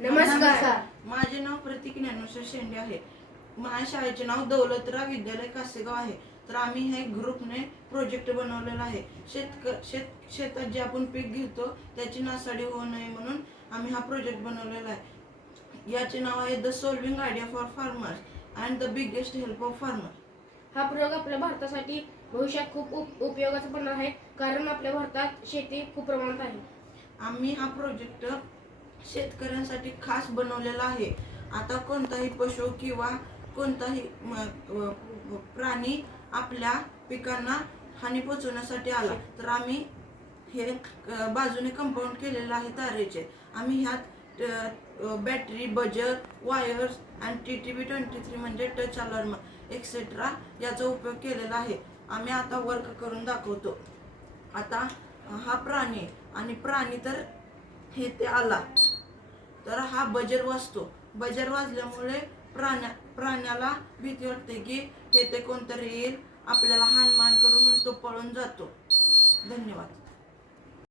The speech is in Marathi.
नमस्कार. माझे नाव प्रतीक ज्ञानेश्वर शेंडे आहे. माझ्या शाळेचे नाव दौलतराव विद्यालय कासेगाव आहे. तर आम्ही हे ग्रुपने प्रोजेक्ट बनवलेला आहे. शेतात जे आपण पीक घेतो त्याची नासाडी होऊ नये म्हणून आम्ही हा प्रोजेक्ट बनवलेला आहे. याचे नाव आहे the solving idea for farmers and the biggest help of farmer. हा प्रयोग आपल्या भारतासाठी भविष्यात खूप उपयोगाचा पण आहे, कारण आपल्या भारतात शेती खूप प्रमाणात आहे. आम्ही हा प्रोजेक्ट शेतकऱ्यांसाठी खास बनवलेला आहे. आता कोणताही पशु किंवा कोणताही प्राणी आपल्या पिकांना हानी पोचवण्यासाठी आला तर आम्ही हे बाजूने कंपाऊंड केलेलं आहे तारेचे. आम्ही ह्यात बॅटरी, बजर, वायर्स आणि TTP23 म्हणजे टच अलार्म एक्सेट्रा याचा उपयोग केलेला आहे. आम्ही आता वर्क करून दाखवतो. आता हा प्राणी आणि प्राणी तर हे ते आला तर हा बजर वाजतो. बजर वाजल्यामुळे प्राण्याला भीती वाटते की हे ते कोणतरी येईल आपल्याला हानमान करून, म्हणून तो पळून जातो. धन्यवाद.